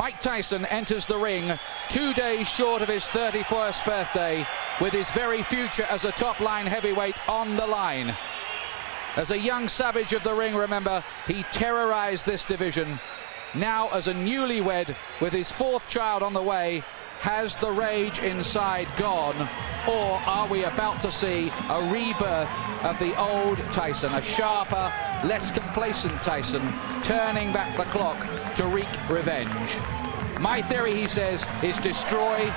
Mike Tyson enters the ring 2 days short of his 31st birthday, with his very future as a top-line heavyweight on the line. As a young savage of the ring, remember, he terrorized this division. Now, as a newlywed with his 4th child on the way, has the rage inside gone, or are we about to see a rebirth of the old Tyson, a sharper, less complacent Tyson, turning back the clock to wreak revenge? My theory, he says, is destroy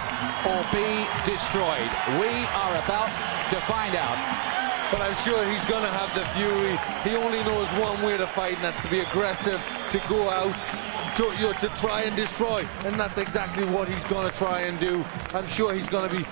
or be destroyed. We are about to find out. But I'm sure he's going to have the fury. He only knows one way to fight, and that's to be aggressive, to go out, to try and destroy. And that's exactly what he's going to try and do. I'm sure he's going to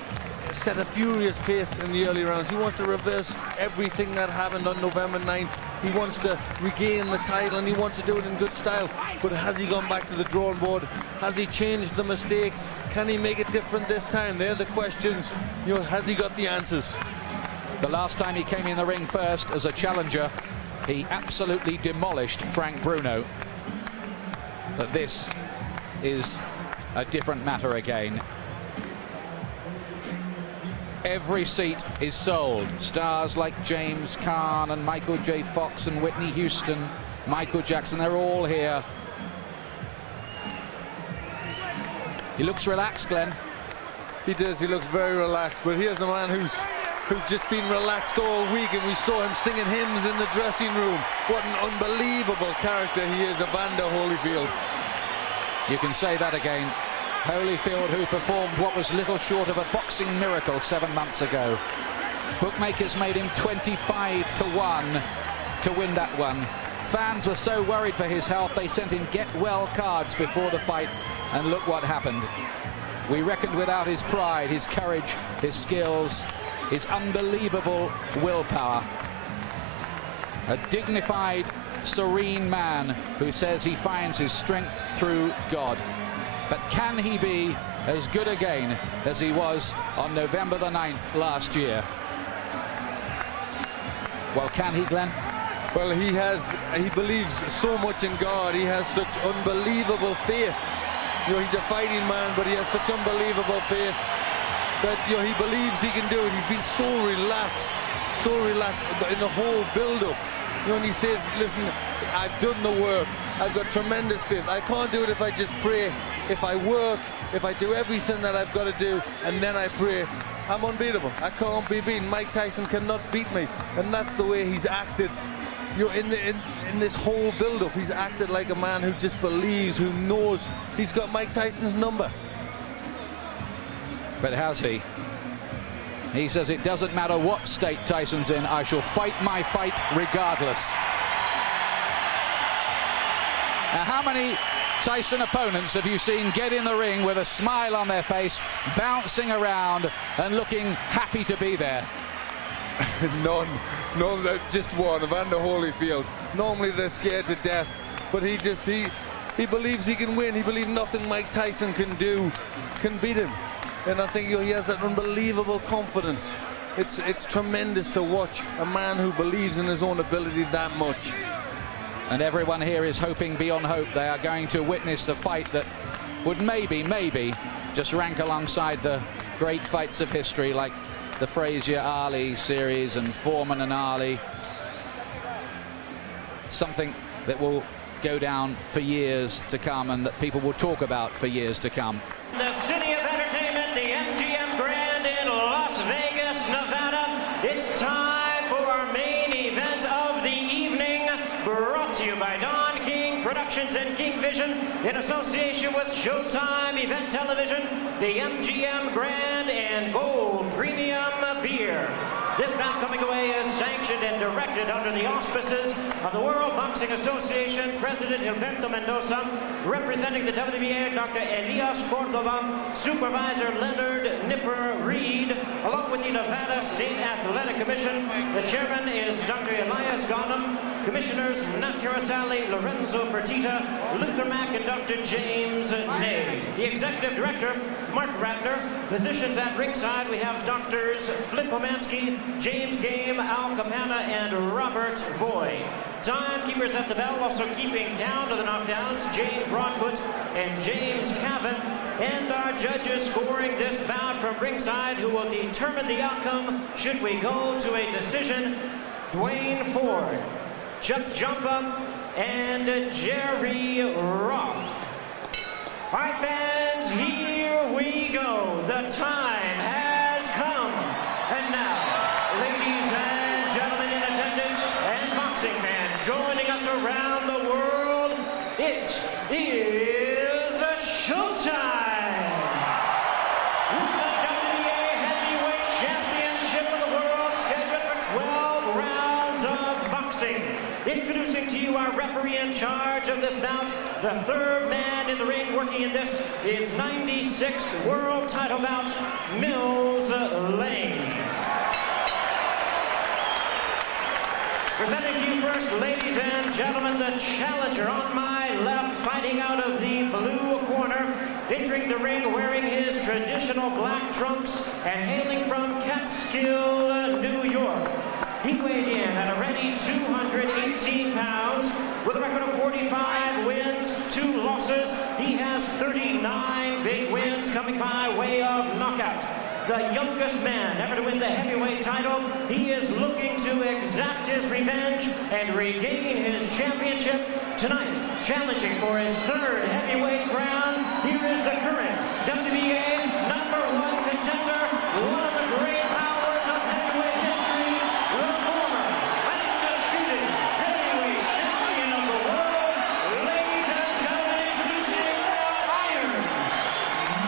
set a furious pace in the early rounds. He wants to reverse everything that happened on November 9th. He wants to regain the title, and he wants to do it in good style. But has he gone back to the drawing board? Has he changed the mistakes? Can he make it different this time? They're the questions. You know, has he got the answers? The last time he came in the ring first as a challenger, he absolutely demolished Frank Bruno. But this is a different matter again. Every seat is sold. Stars like James Caan and Michael J. Fox and Whitney Houston, Michael Jackson, they're all here. He looks relaxed, Glenn. He does, he looks very relaxed, but here's the man who's just been relaxed all week, and we saw him singing hymns in the dressing room. What an unbelievable character he is, Evander Holyfield. You can say that again. Holyfield, who performed what was little short of a boxing miracle 7 months ago. Bookmakers made him 25-1 to win that one. Fans were so worried for his health, they sent him get-well cards before the fight, and look what happened. We reckoned without his pride, his courage, his skills, his unbelievable willpower. A dignified, serene man who says he finds his strength through God. But can he be as good again as he was on November the 9th last year? Well, can he, Glenn? Well, he believes so much in God. He has such unbelievable faith. You know, he's a fighting man, but he has such unbelievable faith that, you know, he believes he can do it. He's been so relaxed in the whole build-up. You know, and he says, listen, I've done the work. I've got tremendous faith. I can't do it if I just pray. If I work, if I do everything that I've got to do, and then I pray, I'm unbeatable. I can't be beaten. Mike Tyson cannot beat me. And that's the way he's acted. You know, in this whole build-up, he's acted like a man who just believes, who knows he's got Mike Tyson's number. But has he? He says it doesn't matter what state Tyson's in, I shall fight my fight regardless. Now, how many Tyson opponents have you seen get in the ring with a smile on their face, bouncing around and looking happy to be there? None, just one, Evander Holyfield. Normally they're scared to death, but he believes he can win. He believes nothing Mike Tyson can do can beat him. And I think, you know, he has that unbelievable confidence. It's tremendous to watch a man who believes in his own ability that much. And everyone here is hoping beyond hope. They are going to witness a fight that would maybe just rank alongside the great fights of history, like the Frazier-Ali series and Foreman and Ali. Something that will go down for years to come, and that people will talk about for years to come. The city of entertainment, the MGM Grand in Las Vegas, Nevada. It's time for our main event of the evening, brought to you by Don King Productions and King Vision in association with Showtime Event Television, the MGM Grand and Gold Premium Beer. This bout coming away is sanctioned and directed under the auspices of the World Boxing Association, President Gilberto Mendoza, representing the WBA, Dr. Elias Cordova, Supervisor Leonard Nipper Reed, along with the Nevada State Athletic Commission. The chairman is Dr. Elias Ghanem, Commissioners Nat Carasali, Lorenzo Fertitta, Luther Mack, and Dr. James Ney. The Executive Director, Mark Ratner. Physicians at ringside, we have Doctors Flip Omansky, James Game, Al Capana, and Robert Voy. Timekeepers at the bell, also keeping count of the knockdowns, Jane Broadfoot and James Cavan. And our judges scoring this bout from ringside, who will determine the outcome should we go to a decision, Dwayne Ford, Chuck Jumpa, and Jerry Roth. All right, fans, here we go. The time has come. And now, ladies and gentlemen in attendance and boxing fans joining us around the world, it is showtime. With the WBA Heavyweight Championship of the world scheduled for 12 rounds of boxing. Introducing to you our referee in charge of this bout, the third man in the ring working in this is 96th world title bout, Mills Lane. Presenting to you first, ladies and gentlemen, the challenger on my left, fighting out of the blue corner, entering the ring wearing his traditional black trunks and hailing from Catskill, New York. He weighed in at a ready 218 pounds with a record of 45 wins, 2 losses. He has 39 big wins coming by way of knockout. The youngest man ever to win the heavyweight title. He is looking to exact his revenge and regain his championship tonight. Challenging for his third heavyweight crown, here is the current WBA #1 contender, one of the great powers of heavyweight history, the former undisputed heavyweight champion of the world. Ladies and gentlemen, introducing Iron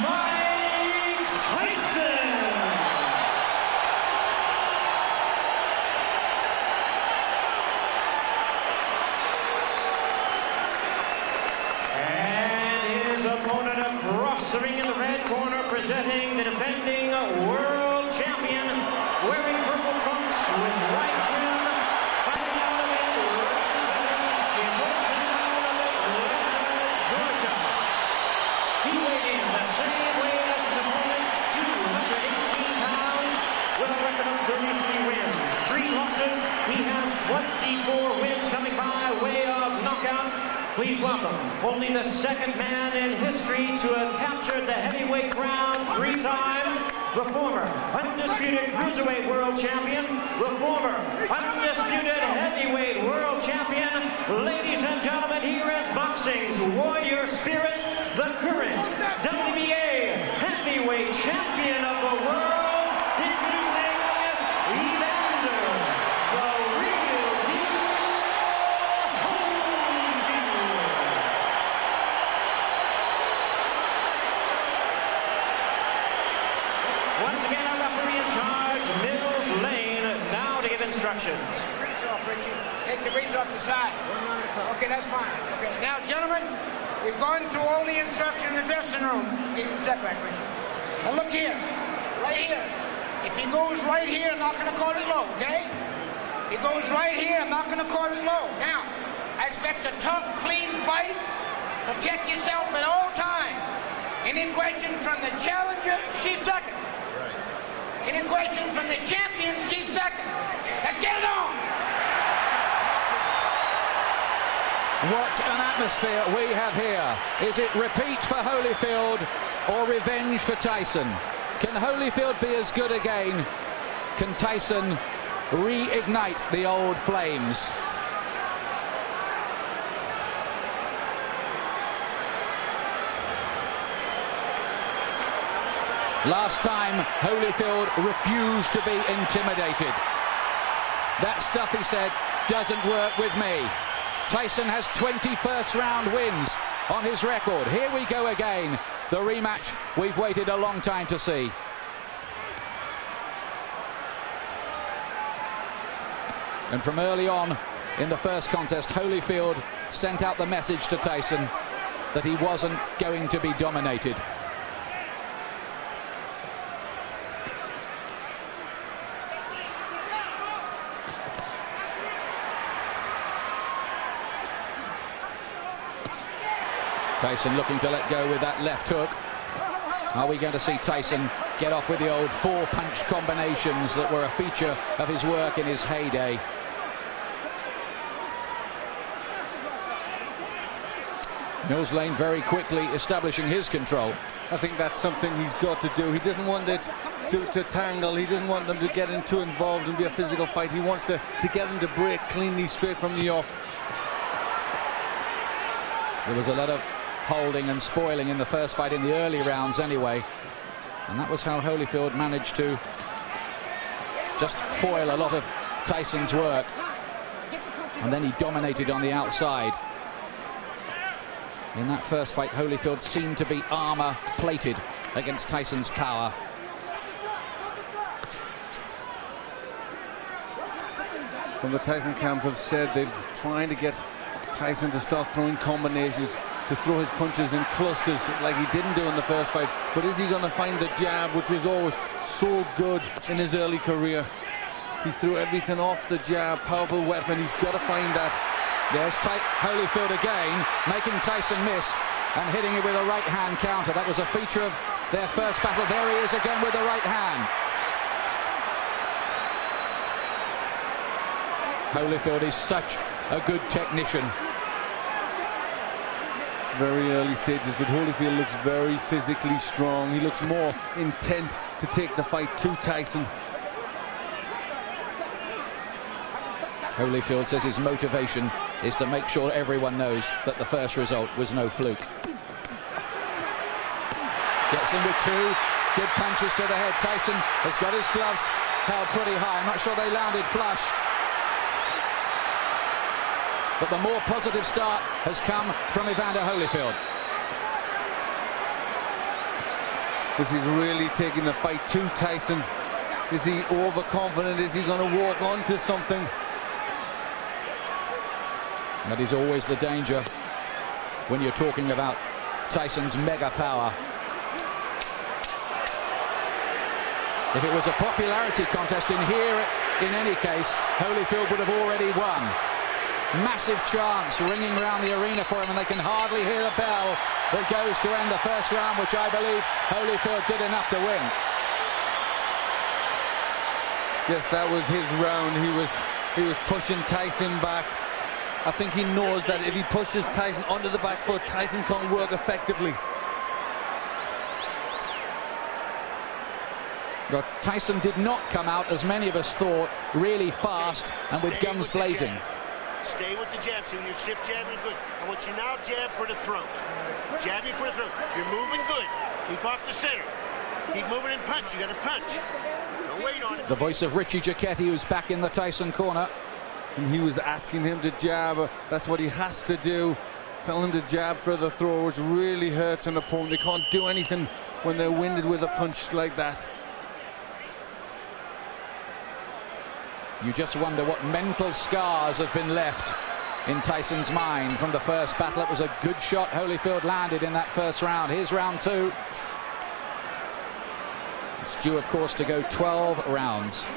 Mike Tyson. And his opponent across the ring in the red corner, presenting the defending world champion, wearing purple trunks with white trim, fighting out of it, representing his hometown of Atlanta, Georgia. He weighed in the same weight as his opponent, 218 pounds, with a record of 33 wins, 3 losses. He has 24 wins coming by way of knockout. Please welcome only the second man in history to have captured the heavyweight crown 3 times, the former undisputed cruiserweight world champion, the former undisputed heavyweight world champion. Ladies and gentlemen, here is boxing's warrior spirit, the current WBA heavyweight champion of the world, introducing Evander, the real deal, Holyfield. Once again, our referee in charge, Mills Lane, now to give instructions. Grease off, Richie. Take the grease off the side. Okay, that's fine. Okay, now, gentlemen, we've gone through all the instructions in the dressing room. Step back, Richie. Now, look here. Right here. If he goes right here, I'm not going to call it low, okay? If he goes right here, I'm not going to call it low. Now, I expect a tough, clean fight. Protect yourself at all times. Any questions from the challenger, she's second. Any questions from the champion, she's second. Let's get it on. What an atmosphere we have here. Is it repeat for Holyfield or revenge for Tyson? Can Holyfield be as good again? Can Tyson reignite the old flames? Last time, Holyfield refused to be intimidated. That stuff, he said, doesn't work with me. Tyson has 20 first-round wins on his record. Here we go again. The rematch we've waited a long time to see. And from early on in the first contest, Holyfield sent out the message to Tyson that he wasn't going to be dominated. Tyson looking to let go with that left hook. Are we going to see Tyson get off with the old four-punch combinations that were a feature of his work in his heyday? Mills Lane very quickly establishing his control. I think that's something he's got to do. He doesn't want it to tangle. He doesn't want them to get too involved and be a physical fight. He wants to get them to break cleanly straight from the off. There was a lot of holding and spoiling in the first fight in the early rounds anyway. And that was how Holyfield managed to just foil a lot of Tyson's work. And then he dominated on the outside. In that first fight, Holyfield seemed to be armor-plated against Tyson's power. From the Tyson camp have said they're trying to get Tyson to start throwing combinations, to throw his punches in clusters like he didn't do in the first fight. But is he going to find the jab, which was always so good in his early career? He threw everything off the jab, powerful weapon. He's got to find that. There's Holyfield again, making Tyson miss and hitting it with a right-hand counter. That was a feature of their first battle. There he is again with the right hand. Holyfield is such a good technician. It's very early stages, but Holyfield looks very physically strong. He looks more intent to take the fight to Tyson. Holyfield says his motivation is to make sure everyone knows that the first result was no fluke. Gets in with two. Good punches to the head. Tyson has got his gloves held pretty high. I'm not sure they landed flush. But the more positive start has come from Evander Holyfield. This is really taking the fight to Tyson. Is he overconfident? Is he going to walk onto something? That is always the danger when you're talking about Tyson's mega power. If it was a popularity contest in here, in any case, Holyfield would have already won. Massive chants ringing around the arena for him, and they can hardly hear the bell that goes to end the first round, which I believe Holyfield did enough to win. Yes, that was his round. He was pushing Tyson back. I think he knows that if he pushes Tyson onto the back foot, Tyson can't work effectively. But Tyson did not come out, as many of us thought, really fast and with guns blazing. Stay with the jab. So when you shift jab, you're good. I want you now jab for the throat. Jabbing for the throat. You're moving good. Keep off the center. Keep moving and punch. You got to punch. Don't wait on it. The voice of Richie Giacchetti, who's back in the Tyson corner. And he was asking him to jab. That's what he has to do. Tell him to jab for the throw, which really hurts an opponent. They can't do anything when they're winded with a punch like that. You just wonder what mental scars have been left in Tyson's mind from the first battle. It was a good shot Holyfield landed in that first round. Here's round two. It's due, of course, to go 12 rounds.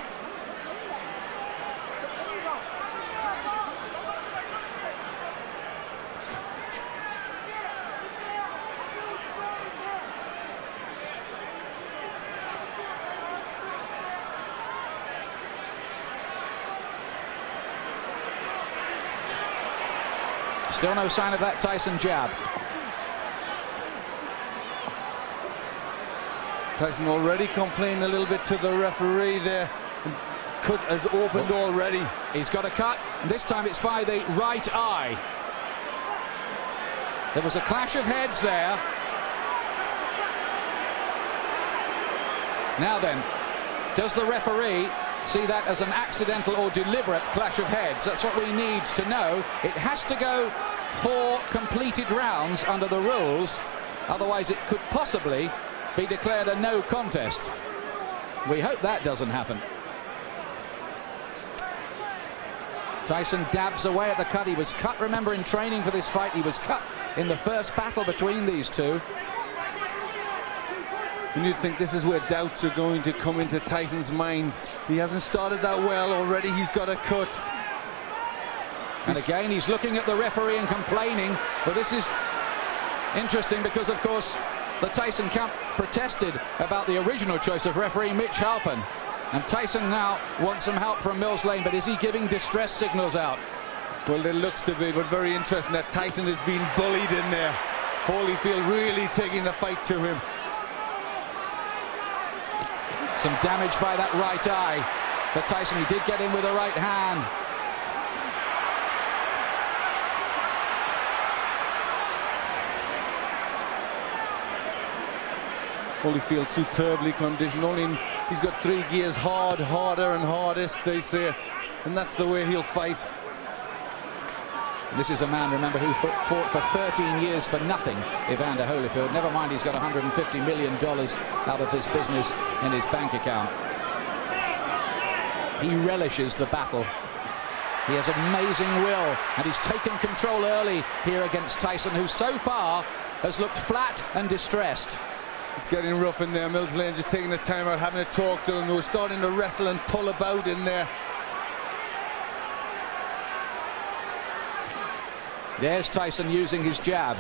Still no sign of that Tyson jab. Tyson already complaining a little bit to the referee there. Cut has opened already. He's got a cut. This time it's by the right eye. There was a clash of heads there. Now then, does the referee see that as an accidental or deliberate clash of heads? That's what we need to know. It has to go 4 completed rounds under the rules. Otherwise, it could possibly be declared a no contest. We hope that doesn't happen. Tyson dabs away at the cut. He was cut, remember, in training for this fight. He was cut in the first battle between these two. And you'd think this is where doubts are going to come into Tyson's mind. He hasn't started that well already. He's got a cut. And again, he's looking at the referee and complaining. But this is Interesting because, of course, the Tyson camp protested about the original choice of referee Mitch Halpin. And Tyson now wants some help from Mills Lane, but is he giving distress signals out? Well, it looks to be, but very interesting that Tyson is being bullied in there. Holyfield really taking the fight to him. Some damage by that right eye for Tyson. He did get in with a right hand. Holyfield superbly conditioned. He's got 3 gears: hard, harder and hardest, they say, and that's the way he'll fight. This is a man, remember, who fought for 13 years for nothing, Evander Holyfield. Never mind, he's got $150 million out of this business in his bank account. He relishes the battle. He has amazing will, and he's taken control early here against Tyson, who so far has looked flat and distressed. It's getting rough in there. Mills Lane just taking the time out, having a talk to them. They were starting to wrestle and pull about in there. There's Tyson using his jab.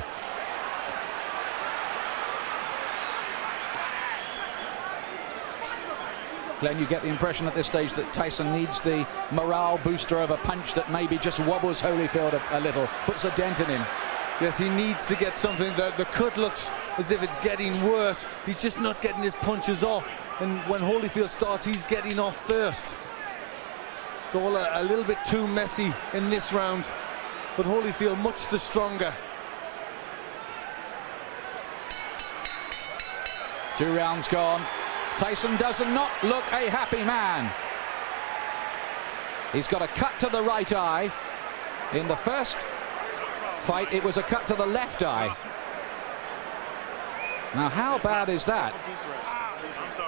Glenn, you get the impression at this stage that Tyson needs the morale booster of a punch that maybe just wobbles Holyfield a little, puts a dent in him. Yes, he needs to get something. The cut looks as if it's getting worse. He's just not getting his punches off. And when Holyfield starts, he's getting off first. It's all a little bit too messy in this round. But Holyfield much the stronger. 2 rounds gone. Tyson does not look a happy man. He's got a cut to the right eye. In the first fight, it was a cut to the left eye. Now, how bad is that?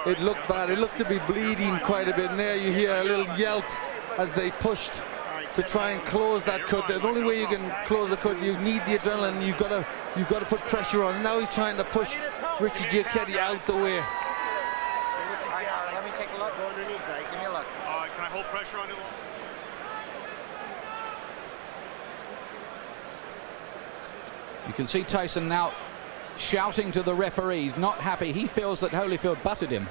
It looked bad. It looked to be bleeding quite a bit. And there you hear a little yelp as they pushed to try and close that cut. The only way you can close the cut, you need the adrenaline. You've got to put pressure on. Now he's trying to push Richie Giacchetti out the way. Let me take a look. Go underneath, right? Give me a look. Can I hold pressure on it? You can see Tyson now shouting to the referees, not happy. He feels that Holyfield butted him.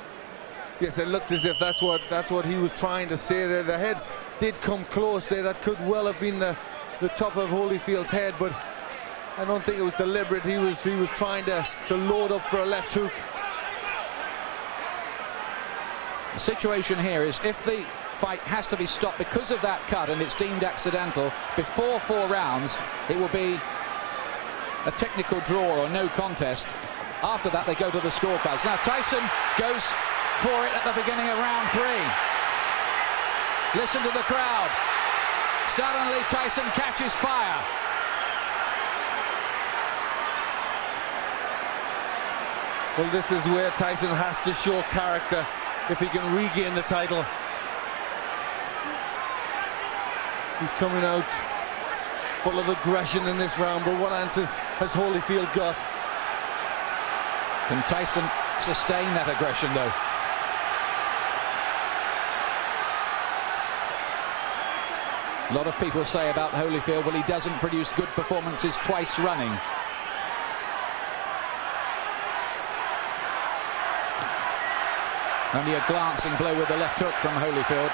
Yes, it looked as if that's what he was trying to say there. The heads did come close there. That could well have been the top of Holyfield's head, but I don't think it was deliberate. He was trying to load up for a left hook. The situation here is if the fight has to be stopped because of that cut and it's deemed accidental before 4 rounds, it will be a technical draw or no contest. After that, they go to the scorecards. Now Tyson goes for it at the beginning of round 3. Listen to the crowd. Suddenly Tyson catches fire. Well, this is where Tyson has to show character if he can regain the title. He's coming out full of aggression in this round, but what answers has Holyfield got? Can Tyson sustain that aggression, though? A lot of people say about Holyfield, well, he doesn't produce good performances twice running. Only a glancing blow with the left hook from Holyfield.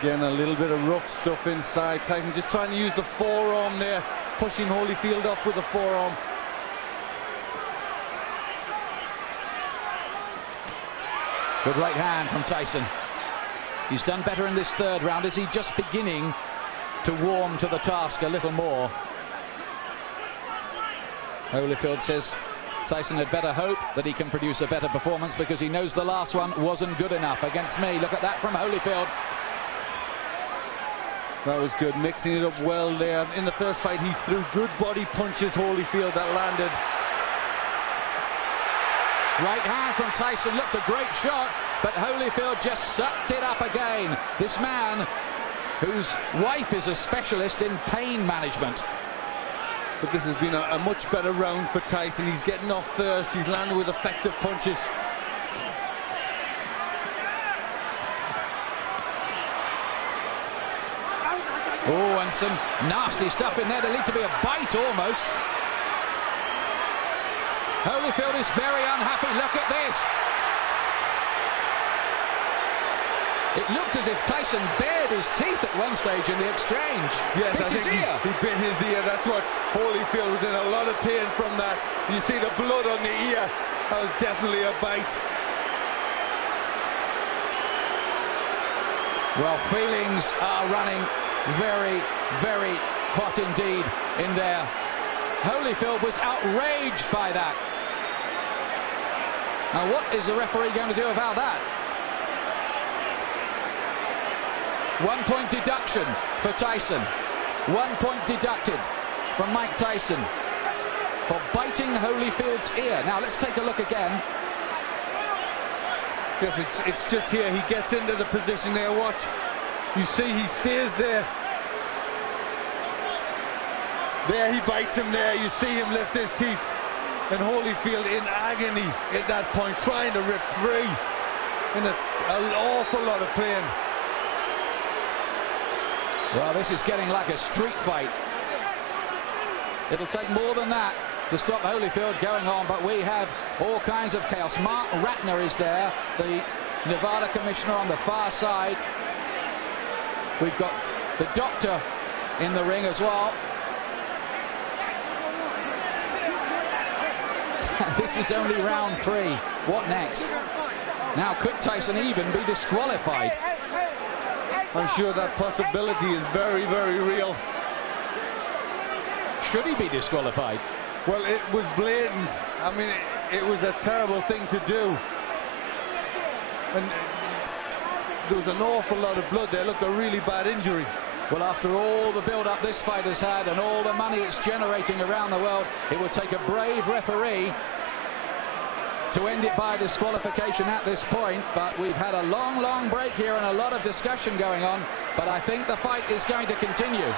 Again, a little bit of rough stuff inside. Tyson just trying to use the forearm there, pushing Holyfield up with the forearm. Good right hand from Tyson. He's done better in this 3rd round. Is he just beginning to warm to the task a little more? Holyfield says Tyson had better hope that he can produce a better performance because he knows the last one wasn't good enough against me. Look at that from Holyfield. That was good, mixing it up well there. In the first fight, he threw good body punches, Holyfield, that landed. Right hand from Tyson, looked a great shot, but Holyfield just sucked it up again. This man, whose wife is a specialist in pain management. But this has been a much better round for Tyson. He's getting off first. He's landing with effective punches. Oh, and some nasty stuff in there to lead to be a bite almost. Holyfield is very unhappy. Look at this. It looked as if Tyson bared his teeth at one stage in the exchange. Yes, bit I his think ear. He bit his ear. That's what Holyfield was in a lot of pain from that. You see the blood on the ear. That was definitely a bite. Well, feelings are running very, very hot indeed in there. Holyfield was outraged by that. Now, what is the referee going to do about that? 1 point deduction for Tyson. 1 point deducted from Mike Tyson for biting Holyfield's ear. Now, let's take a look again. Yes, it's just here. He gets into the position there. Watch. You see, he stays there. There, he bites him there. You see him lift his teeth. And Holyfield in agony at that point, trying to rip free. In an awful lot of pain. Well, this is getting like a street fight. It'll take more than that to stop Holyfield going on, but we have all kinds of chaos. Mark Ratner is there, the Nevada commissioner on the far side. We've got the doctor in the ring as well. This is only round 3. What next? Now, could Tyson even be disqualified? I'm sure that possibility is very, very real. Should he be disqualified? Well, it was blatant. I mean, it was a terrible thing to do. And there was an awful lot of blood there. Looked a really bad injury. Well, after all the build-up this fight has had and all the money it's generating around the world, it would take a brave referee to end it by disqualification at this point. But we've had a long, long break here and a lot of discussion going on. But I think the fight is going to continue.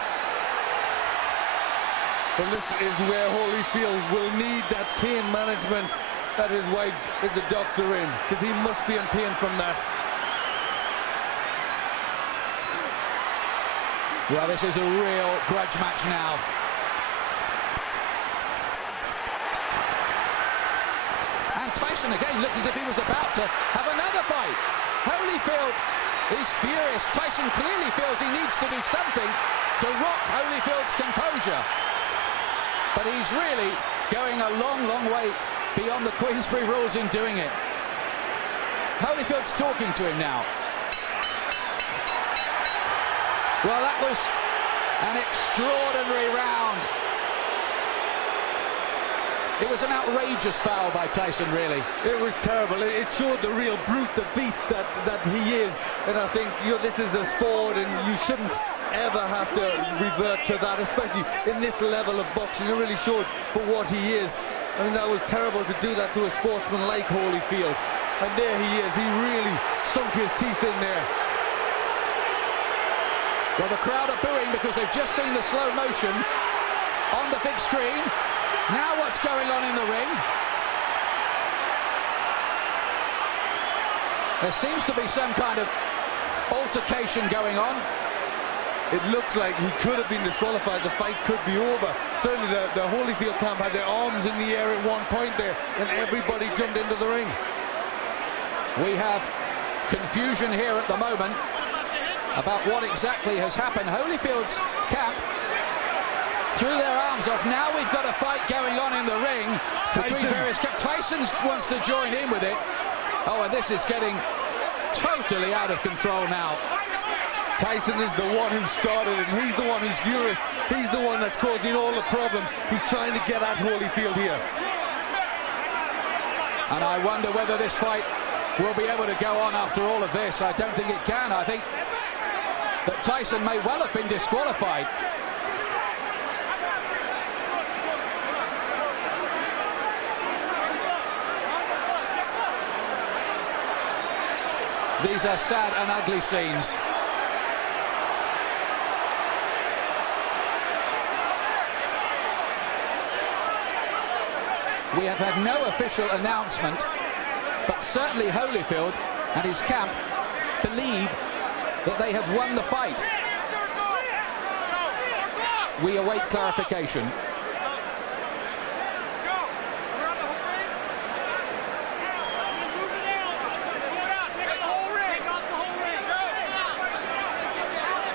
Well, this is where Holyfield will need that pain management that his wife is a doctor in, because he must be in pain from that. Well, this is a real grudge match now. And Tyson again looks as if he was about to have another fight. Holyfield is furious. Tyson clearly feels he needs to do something to rock Holyfield's composure. But he's really going a long, long way beyond the Queensberry rules in doing it. Holyfield's talking to him now. Well, that was an extraordinary round. It was an outrageous foul by Tyson, really. It was terrible. It showed the real brute, the beast that he is. And I think, you know, this is a sport and you shouldn't ever have to revert to that, especially in this level of boxing. It really showed for what he is. I mean, that was terrible to do that to a sportsman like Holyfield. And there he is. He really sunk his teeth in there. Well, the crowd are booing because they've just seen the slow motion on the big screen. Now what's going on in the ring? There seems to be some kind of altercation going on. It looks like he could have been disqualified. The fight could be over. Certainly the Holyfield camp had their arms in the air at one point there, and everybody jumped into the ring. We have confusion here at the moment about what exactly has happened. Holyfield's camp threw their arms off. Now we've got a fight going on in the ring between various camps. Tyson wants to join in with it. Oh, and this is getting totally out of control now. Tyson is the one who started it, and he's the one who's furious. He's the one that's causing all the problems. He's trying to get at Holyfield here. And I wonder whether this fight will be able to go on after all of this. I don't think it can. I think that Tyson may well have been disqualified. These are sad and ugly scenes. We have had no official announcement, but certainly Holyfield and his camp believe that they have won the fight. We await clarification.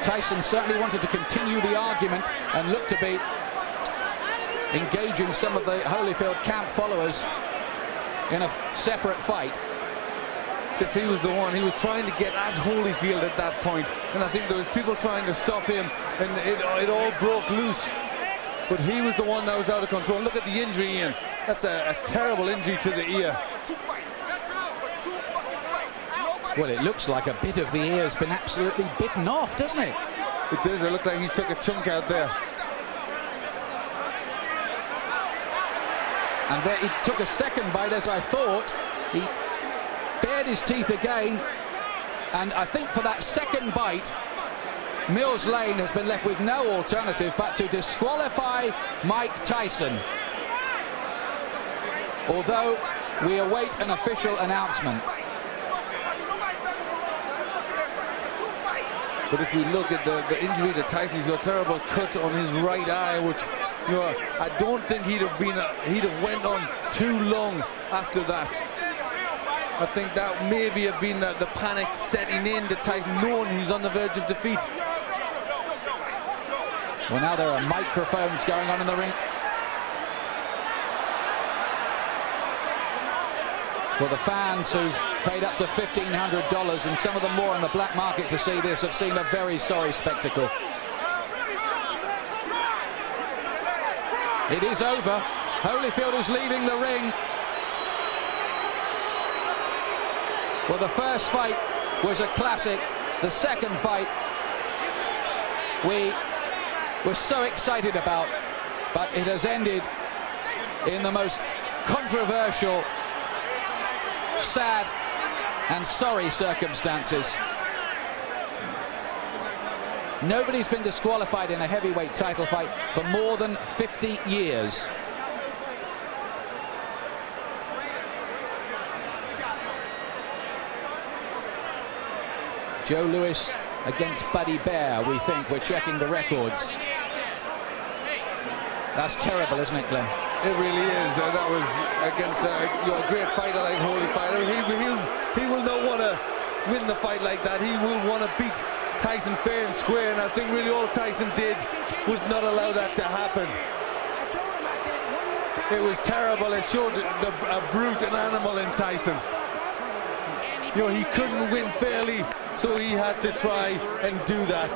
Tyson certainly wanted to continue the argument and looked to be engaging some of the Holyfield camp followers in a separate fight. Because he was the one, he was trying to get at Holyfield at that point, and I think there was people trying to stop him, and it all broke loose. But he was the one that was out of control. Look at the injury, Ian. That's a terrible injury to the ear. Well, it looks like a bit of the ear has been absolutely bitten off, doesn't it? It does. It looks like he's took a chunk out there. And there he took a second bite, as I thought. He bared his teeth again, and I think for that second bite, Mills Lane has been left with no alternative but to disqualify Mike Tyson. Although we await an official announcement. But if we look at the injury to Tyson, he's got a terrible cut on his right eye, which, you know, I don't think he'd have went on too long after that. I think that maybe have been the panic setting in to Tyson, knowing he's on the verge of defeat. Well, now there are microphones going on in the ring. Well, the fans who've paid up to $1,500 and some of them more on the black market to see this have seen a very sorry spectacle. It is over. Holyfield is leaving the ring. Well, the first fight was a classic. The second fight we were so excited about, but it has ended in the most controversial, sad and sorry circumstances. Nobody's been disqualified in a heavyweight title fight for more than 50 years. Joe Louis against Buddy Bear, we think. We're checking the records. That's terrible, isn't it, Glenn? It really is. That was against a great fighter like Holyfield. He will not want to win the fight like that. He will want to beat Tyson fair and square, and I think really all Tyson did was not allow that to happen. It was terrible. It showed a brute, an animal in Tyson. You know, he couldn't win fairly, so he had to try and do that.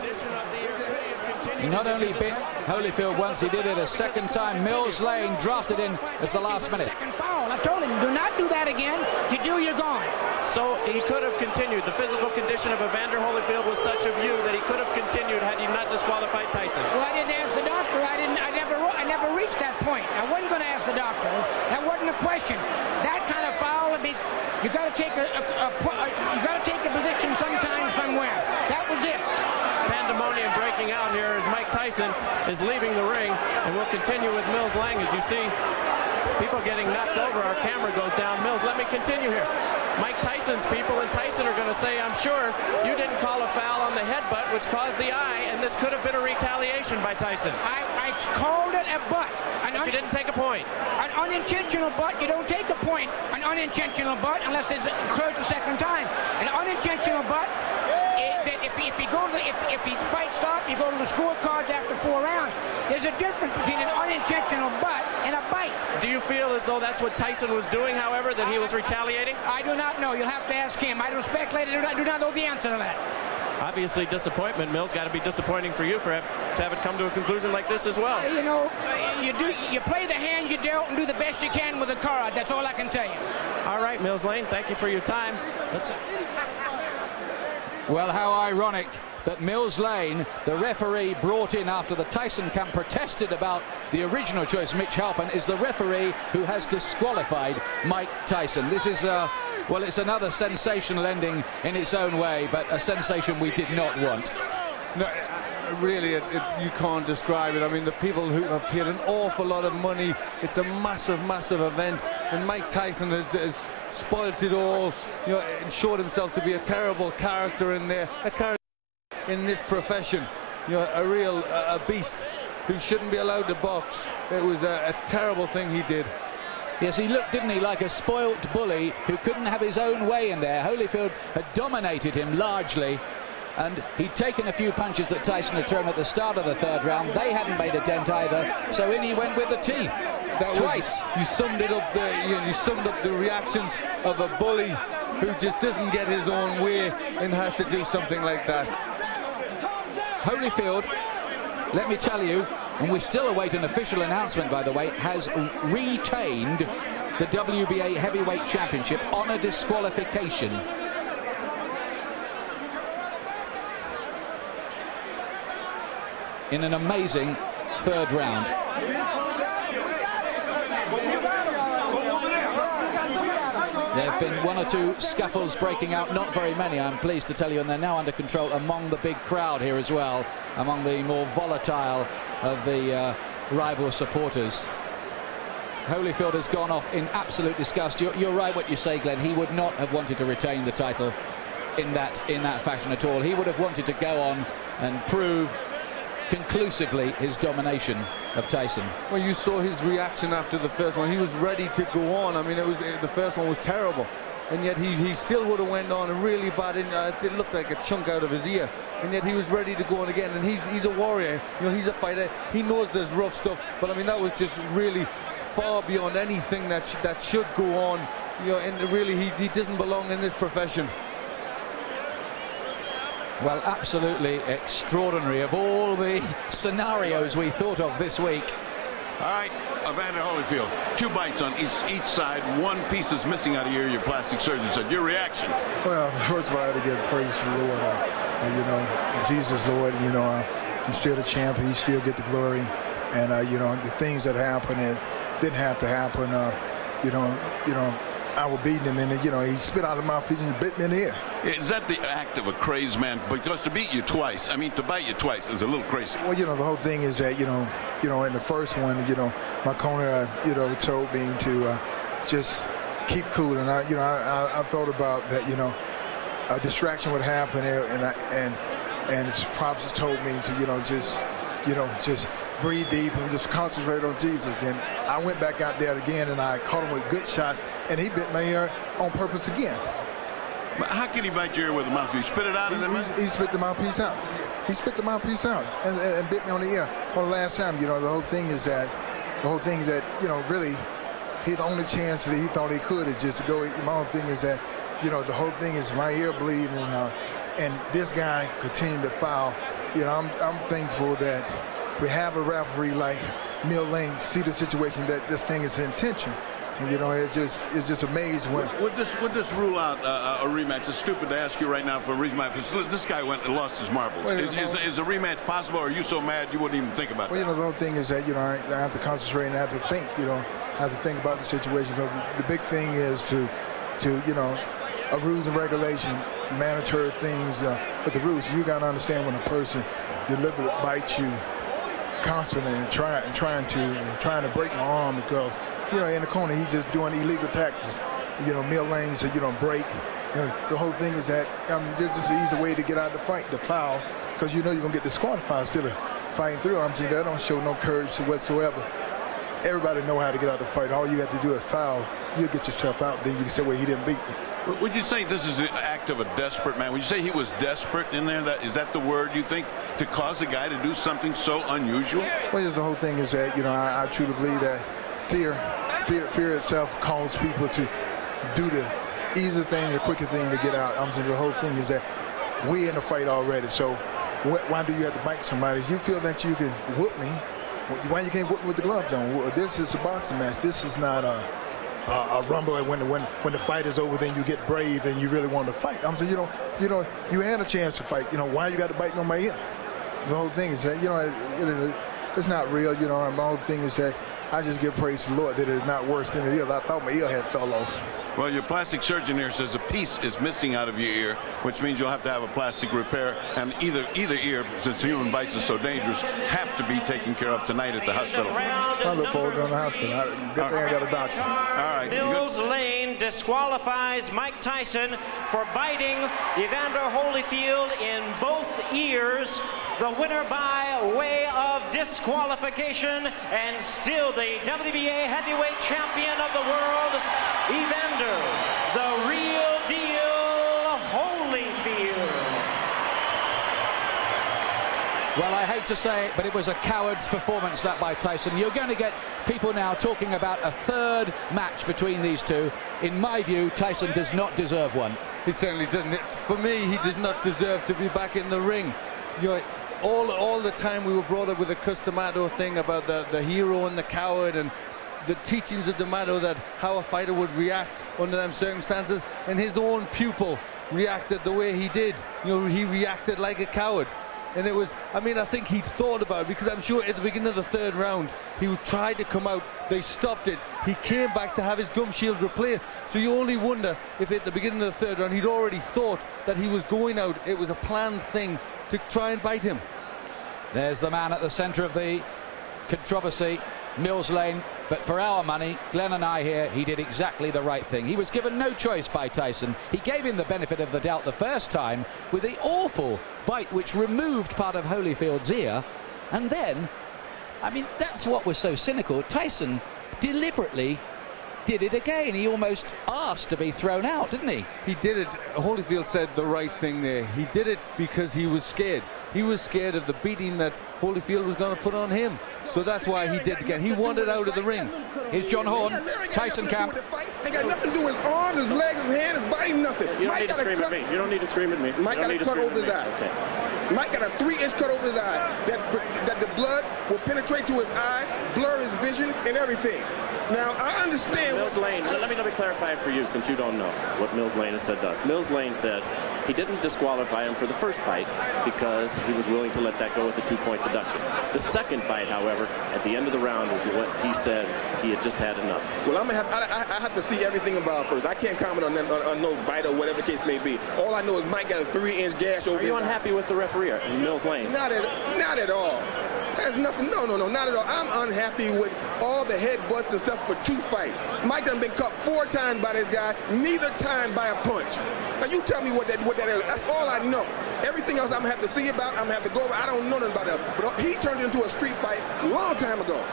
He not only bit Holyfield once, he did it a second time. Mills Lane drafted in as the last minute. Second foul. I told him, do not do that again. You do, you're gone. So he could have continued. The physical condition of Evander Holyfield was such a view that he could have continued had he not disqualified Tyson. Well, I didn't ask the doctor. I never reached that point. I wasn't going to ask the doctor. That wasn't a question. That kind of foul, I mean, you got to take a position sometime, somewhere. That was it. Pandemonium breaking out here as Mike Tyson is leaving the ring, and we'll continue with Mills Lane. As you see, people getting knocked over. Our camera goes down. Mills, let me continue here. Mike Tyson's people and Tyson are going to say, I'm sure you didn't call a foul on the headbutt, which caused the eye, and this could have been a retaliation by Tyson. I called it a butt. But you didn't take a point. An unintentional butt, you don't take a point. An unintentional butt, unless it's occurred the second time. An unintentional butt, if he fight stop, you go to the scorecards after 4 rounds. There's a difference between an unintentional butt and a bite. Do you feel as though that's what Tyson was doing, however, that he was retaliating? I do not know. You'll have to ask him. I don't speculate. I do not know the answer to that. Obviously, disappointment. Mills, got to be disappointing for you to have it come to a conclusion like this as well. You know, you play the hand you dealt and do the best you can with the cards. That's all I can tell you. All right, Mills Lane, thank you for your time. Well, how ironic that Mills Lane, the referee brought in after the Tyson camp protested about the original choice, Mitch Halpin, is the referee who has disqualified Mike Tyson. This is, well, it's another sensational ending in its own way, but a sensation we did not want. No, really, you can't describe it. I mean, the people who have paid an awful lot of money. It's a massive, massive event, and Mike Tyson has spoilt it all. You know, and showed himself to be a terrible character in there, a character in this profession. You know, a real beast who shouldn't be allowed to box. It was a terrible thing he did. Yes, he looked, didn't he, like a spoilt bully who couldn't have his own way in there. Holyfield had dominated him largely, and he'd taken a few punches that Tyson had thrown at the start of the third round. They hadn't made a dent either, so in he went with the teeth. That twice. You summed it up there. You summed up the reactions of a bully who just doesn't get his own way and has to do something like that. Holyfield, let me tell you, and we still await an official announcement, by the way, has retained the WBA Heavyweight Championship on a disqualification. In an amazing third round. There have been one or two scuffles breaking out, not very many, I'm pleased to tell you, and they're now under control among the big crowd here as well, among the more volatile of the rival supporters. Holyfield has gone off in absolute disgust. You're right what you say, Glenn. He would not have wanted to retain the title in that fashion at all. He would have wanted to go on and prove conclusively his domination of Tyson. Well, you saw his reaction after the first one. He was ready to go on. I mean, the first one was terrible, and yet he still would have went on and really bad. It looked like a chunk out of his ear, and yet he was ready to go on again. And he's a warrior. You know, he's a fighter. He knows there's rough stuff, but I mean, that was just really far beyond anything that should go on. You know, and really, he doesn't belong in this profession. Well, absolutely extraordinary. Of all the scenarios we thought of this week. All right, Evander Holyfield, 2 bites on each side. 1 piece is missing out of your plastic surgeon said. Your reaction? Well, first of all, I had to give praise to the Lord. You know, Jesus, Lord, you know, I'm still the champion. He still get the glory. And, you know, the things that happened, it didn't have to happen. You know, I was beating him, and you know, he spit out of my mouth and bit me in the ear. Is that the act of a crazed man? Because to beat you twice, I mean, to bite you twice is a little crazy. Well, you know, the whole thing is that, you know, in the first one, you know, my corner, you know, told me to just keep cool, and I thought about that, you know, a distraction would happen, and his prophets told me to, you know, just breathe deep and just concentrate on Jesus. Then I went back out there again, and I caught him with good shots, and he bit my ear on purpose again. But how can he bite your ear with a mouthpiece? Spit it out? He spit the mouthpiece out. He spit the mouthpiece out and bit me on the ear. On the last time, you know, the whole thing is that, you know, really, the only chance that he thought he could is just to go. My whole thing is that, you know, the whole thing is my ear bleeding, and this guy continued to foul. You know, I'm thankful that we have a referee like Mill Lane see the situation that this thing is intention, and you know, it's just amazed when. Would this rule out a rematch? It's stupid to ask you right now for a rematch. This guy went and lost his marbles. Is a rematch possible, or are you so mad you wouldn't even think about it? Well, you know, the whole thing is that, you know, I have to concentrate and I have to think. You know, I have to think about the situation. Because the big thing is to you know, a rules and regulation, mandatory things. But the rules, you got to understand when a person deliberately bites you constantly and trying to break my arm, because, you know, in the corner he's just doing illegal tactics. You know, Mill Lane said, you don't break. You know, the whole thing is that there's just an easy way to get out of the fight, the foul, because you know you're gonna get disqualified instead of fighting through. I'm saying that don't show no courage whatsoever. Everybody know how to get out of the fight. All you have to do is foul. You'll get yourself out. Then you can say, well, he didn't beat me. Would you say this is an act of a desperate man? Would you say he was desperate in there? Is that the word you think, to cause a guy to do something so unusual? Well, just the whole thing is that, you know, I truly believe that fear itself causes people to do the easiest thing, the quickest thing to get out. I'm saying the whole thing is that we're in the fight already. So why do you have to bite somebody? If you feel that you can whoop me, why you can't whoop me with the gloves on? This is a boxing match. This is not a rumble. When the fight is over, then you get brave and you really want to fight. I'm saying, you had a chance to fight. You know, why you got to bite on my ear? The whole thing is that, you know, it's not real. You know, and my whole thing is that I just give praise to the Lord that it's not worse than it is. I thought my ear had fell off. Well, your plastic surgeon here says a piece is missing out of your ear, which means you'll have to have a plastic repair, and either ear, since human bites are so dangerous, have to be taken care of tonight at the hospital. I look forward to going to the hospital. Good thing I got a doctor. All right. Mills Lane disqualifies Mike Tyson for biting Evander Holyfield in both ears. The winner by way of disqualification, and still the WBA heavyweight champion of the world, Evander, the real deal Holyfield. Well, I hate to say it, but it was a coward's performance, that by Tyson. You're going to get people now talking about a third match between these two. In my view, Tyson does not deserve one. He certainly doesn't. For me, he does not deserve to be back in the ring. You know, all the time we were brought up with the Customato thing about the hero and the coward, and the teachings of D'Amato that how a fighter would react under them circumstances, and his own pupil reacted the way he did. You know, he reacted like a coward. And it was, I mean, I think he'd thought about it, because I'm sure at the beginning of the third round he tried to come out, they stopped it, he came back to have his gum shield replaced. So you only wonder if at the beginning of the third round he'd already thought that he was going out. It was a planned thing to try and bite him. There's the man at the center of the controversy, Mills Lane. But for our money, Glenn and I here, he did exactly the right thing. He was given no choice by Tyson. He gave him the benefit of the doubt the first time with the awful bite which removed part of Holyfield's ear. And then, I mean, that's what was so cynical. Tyson deliberately did it again. He almost asked to be thrown out, didn't he? He did it. Holyfield said the right thing there. He did it because he was scared. He was scared of the beating that Holyfield was going to put on him. So that's why he did it again. He wanted out of the ring. Here's John Horn, Tyson camp. Ain't got nothing to do with his arms, his legs, his hand, his body, nothing. You don't need to scream at me. You don't need to scream at me. Mike got a cut over his eye. Okay. Mike got a 3-inch cut over his eye. That the blood will penetrate to his eye, blur his vision, and everything. Now, I understand. Mills Lane, let me clarify it for you, since you don't know what Mills Lane has said to us. Mills Lane said he didn't disqualify him for the first bite because he was willing to let that go with a 2-point deduction. The second bite, however, at the end of the round is what he said he had just had enough. Well, I have to see everything about first. I can't comment on no bite or whatever the case may be. All I know is Mike got a 3-inch gash over his eye. Are you unhappy with the referee, Mills Lane? Not at all. There's nothing, no, not at all. I'm unhappy with all the headbutts and stuff for 2 fights. Mike done been cut 4 times by this guy, neither time by a punch. Now you tell me what that is. That's all I know. Everything else I'm gonna have to see about, I'm gonna have to go over. I don't know nothing about that. But he turned it into a street fight a long time ago.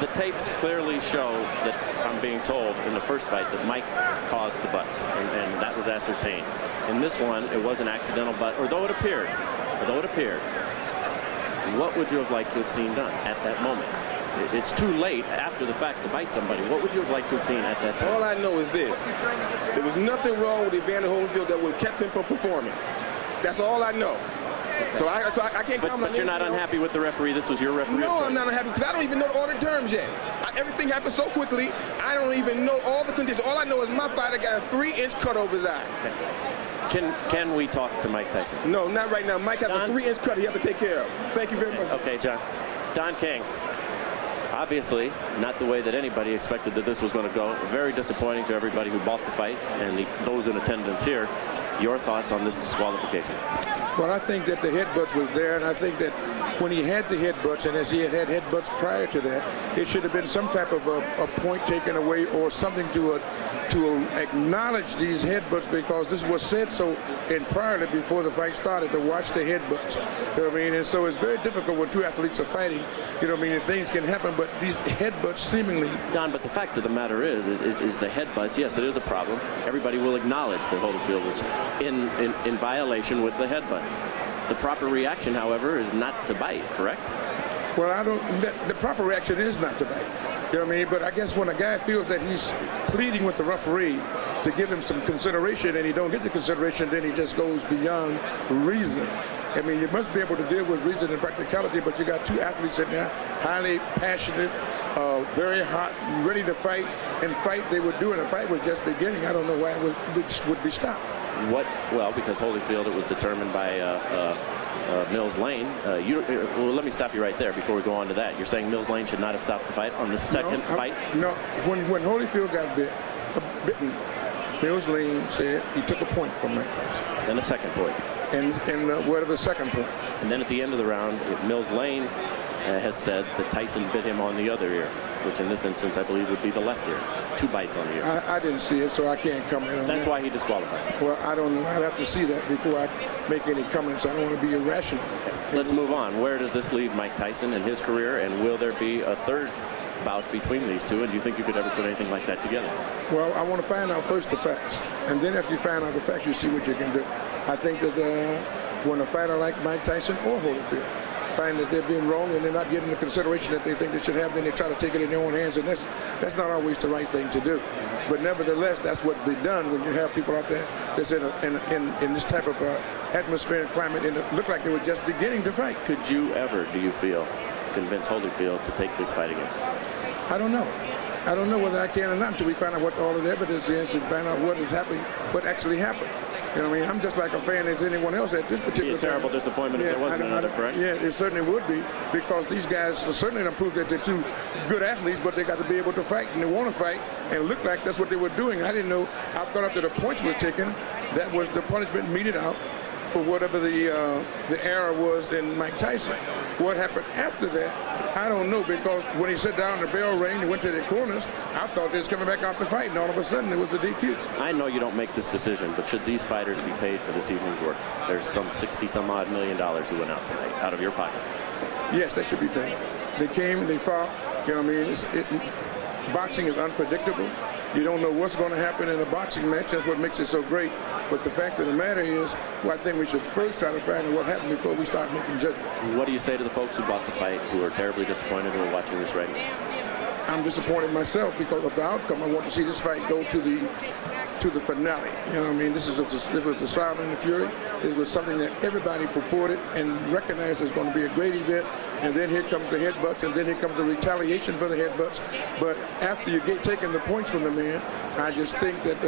The tapes clearly show that, I'm being told, in the first fight that Mike caused the butts, and that was ascertained. In this one, it was an accidental butt, although it appeared, what would you have liked to have seen done at that moment? It's too late after the fact to bite somebody. What would you have liked to have seen at that time? All I know is this. There was nothing wrong with Evander Holyfield that would have kept him from performing. That's all I know. So I can't comment. But you're not unhappy with the referee? This was your referee? No, I'm not unhappy because I don't even know the order terms yet. Everything happened so quickly, I don't even know all the conditions. All I know is my fighter got a 3-inch cut over his eye. Okay. Can we talk to Mike Tyson? No, not right now. Mike has a 3-inch cut he has to take care of. Thank you very much. Okay, John. Don King. Obviously, not the way that anybody expected that this was going to go. Very disappointing to everybody who bought the fight and those in attendance here. Your thoughts on this disqualification? Well, I think that the headbutts was there, and I think that when he had the headbutts, and as he had headbutts prior to that, it should have been some type of a point taken away or something to acknowledge these headbutts, because this was said so priorly before the fight started, to watch the headbutts. You know what I mean? And so it's very difficult when 2 athletes are fighting. You know what I mean? And things can happen, but these headbutts seemingly... Don, but the fact of the matter is the headbutts, yes, it is a problem. Everybody will acknowledge that Holyfield was in violation with the headbutts. The proper reaction, however, is not to bite, correct? Well, the proper reaction is not to bite. You know what I mean? But I guess when a guy feels that he's pleading with the referee to give him some consideration and he don't get the consideration, then he just goes beyond reason. I mean, you must be able to deal with reason and practicality, but you got 2 athletes in there, highly passionate, very hot, ready to fight, and fight they would do, and the fight was just beginning. I don't know why it would be stopped. Well, because Holyfield, it was determined by Mills Lane. Well, let me stop you right there before we go on to that. You're saying Mills Lane should not have stopped the fight on the second fight? No, when Holyfield got bit, bitten, Mills Lane said he took a point from Mike Tyson. Then a second point. And whatever the second point. And then at the end of the round, Mills Lane has said that Tyson bit him on the other ear, which in this instance I believe would be the left ear. 2 bites on the ear. I didn't see it, so I can't comment on that. That's why he disqualified. Well, I don't know. I'd have to see that before I make any comments. I don't want to be irrational. Okay. Let's move on. Where does this leave Mike Tyson in his career, and will there be a third bout between these two, and do you think you could ever put anything like that together? Well, I want to find out first the facts, and then after you find out the facts, you see what you can do. I think that when a fighter like Mike Tyson or Holyfield find that they're being wrong and they're not getting the consideration that they think they should have, then they try to take it in their own hands, and that's not always the right thing to do. But nevertheless, that's what's been done when you have people out there that's in this type of atmosphere and climate, and it looked like they were just beginning to fight. Could you ever, do you feel, convince Holyfield to take this fight again? I don't know. I don't know whether I can or not until we find out what all of the evidence is and find out what is happening, what actually happened. You know what I mean? I'm just like a fan as anyone else at this particular time. Terrible disappointment if there wasn't another, correct? Yeah, it certainly would be, because these guys certainly don't prove that they're two good athletes, but they got to be able to fight, and they want to fight, and it looked like that's what they were doing. I didn't know. I thought after the points was taken, that was the punishment meted out for whatever the error was in Mike Tyson. What happened after that, I don't know, because when he sat down, the bell rang, he went to the corners, I thought they was coming back out to fight, and all of a sudden it was the DQ. I know you don't make this decision, but should these fighters be paid for this evening's work? There's some $60-some-odd million who went out tonight, out of your pocket. Yes, they should be paid. They came, they fought, you know what I mean? Boxing is unpredictable. You don't know what's going to happen in a boxing match. That's what makes it so great. But the fact of the matter is, well, I think we should first try to find out what happened before we start making judgment. What do you say to the folks who bought the fight, who are terribly disappointed, who are watching this right now? I'm disappointed myself because of the outcome. I want to see this fight go to the finale. You know what I mean? This was the Sound and the Fury. It was something that everybody purported and recognized as going to be a great event. And then here comes the headbutts, and then here comes the retaliation for the headbutts. But after you get taking the points from the man, I just think that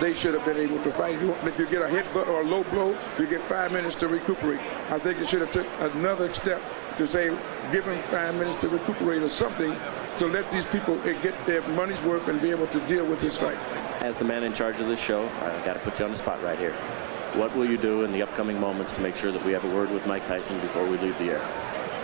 they should have been able to fight. If you get a headbutt or a low blow, you get 5 minutes to recuperate. I think they should have took another step to say, give them 5 minutes to recuperate or something, to let these people get their money's worth and be able to deal with this fight. As the man in charge of this show, I've got to put you on the spot right here. What will you do in the upcoming moments to make sure that we have a word with Mike Tyson before we leave the air?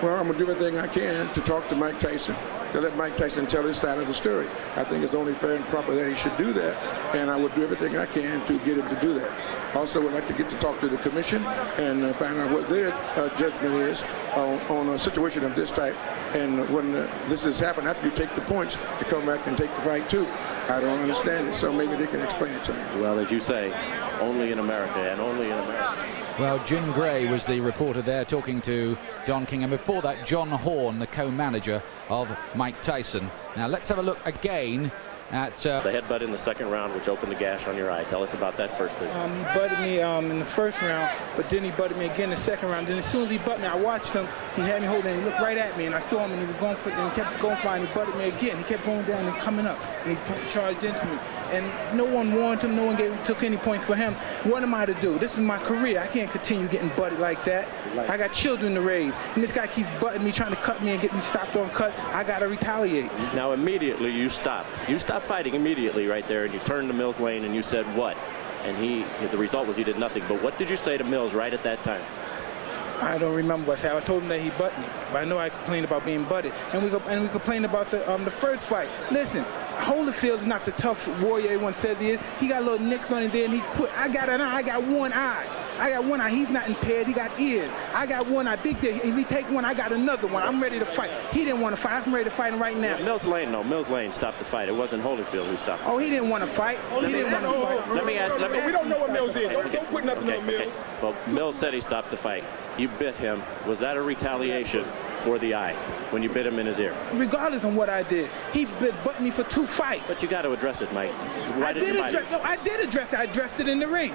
Well, I'm going to do everything I can to talk to Mike Tyson, to let Mike Tyson tell his side of the story. I think it's only fair and proper that he should do that, and I would do everything I can to get him to do that. Also, would like to get to talk to the commission and find out what their judgment is on a situation of this type. And when this has happened, after you take the points, to come back and take the fight too. I don't understand it, so maybe they can explain it to me. Well, as you say, only in America, and only in America. Well, Jim Gray was the reporter there talking to Don King, and before that, John Horn, the co-manager of Mike Tyson. Now, let's have a look again at the headbutt in the second round, which opened the gash on your eye. Tell us about that first, please. He butted me in the first round, but then he butted me again in the second round. Then as soon as he butted me, I watched him. He had me holding, and he looked right at me, and I saw him, and he was going for it, and he kept going for it, and he butted me again. He kept going down and coming up, and he charged into me. And no one warned him, no one took any points for him. What am I to do? This is my career. I can't continue getting butted like that. I got children to raise, and this guy keeps butting me, trying to cut me and get me stopped on cut. I got to retaliate. Now, immediately you stopped. You stopped fighting immediately right there, and you turned to Mills Lane, and you said what? And the result was he did nothing. But what did you say to Mills right at that time? I don't remember what I said. I told him that he butted me, but I know I complained about being butted. And we complained about the first fight. Listen, Holyfield is not the tough warrior everyone says he is. He got little nicks on his there, and he quit. I got an eye. I got one eye. I got one eye. He's not impaired. He got ears. I got one eye. Big deal. If he take one, I got another one. I'm ready to fight. He didn't want to fight. I'm ready to fight him right now. Mills Lane, no. Mills Lane stopped the fight. It wasn't Holyfield who stopped it. Oh, he didn't want to fight. He didn't want to fight. Let me ask. We don't know what Mills did. Don't put nothing on Mills. Well, Mills said he stopped the fight. You bit him. Was that a retaliation for the eye when you bit him in his ear? Regardless of what I did, he butted me for 2 fights. But you got to address it, Mike. I did address it. I addressed it in the ring.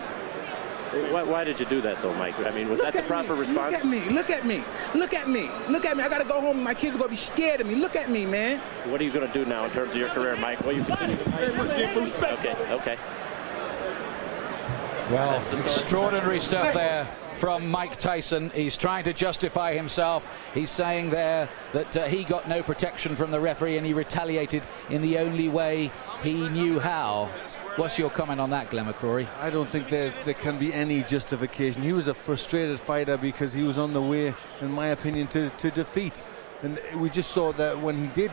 Why did you do that, though, Mike? I mean, was that the proper response? Look at me. Look at me. Look at me. Look at me. I got to go home. My kids are going to be scared of me. Look at me, man. What are you going to do now in terms of your career, Mike? Well, you continue to fight. Okay. Well, extraordinary stuff there from Mike Tyson. He's trying to justify himself. He's saying there that he got no protection from the referee and he retaliated in the only way he knew how. What's your comment on that, Glenn McCrory? I don't think there can be any justification. He was a frustrated fighter because he was on the way, in my opinion, to defeat. And we just saw that when he did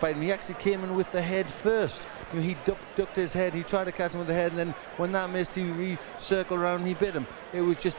bite him, he actually came in with the head first. You know, he ducked his head, he tried to catch him with the head, and then when that missed, he circled around and he bit him. It was just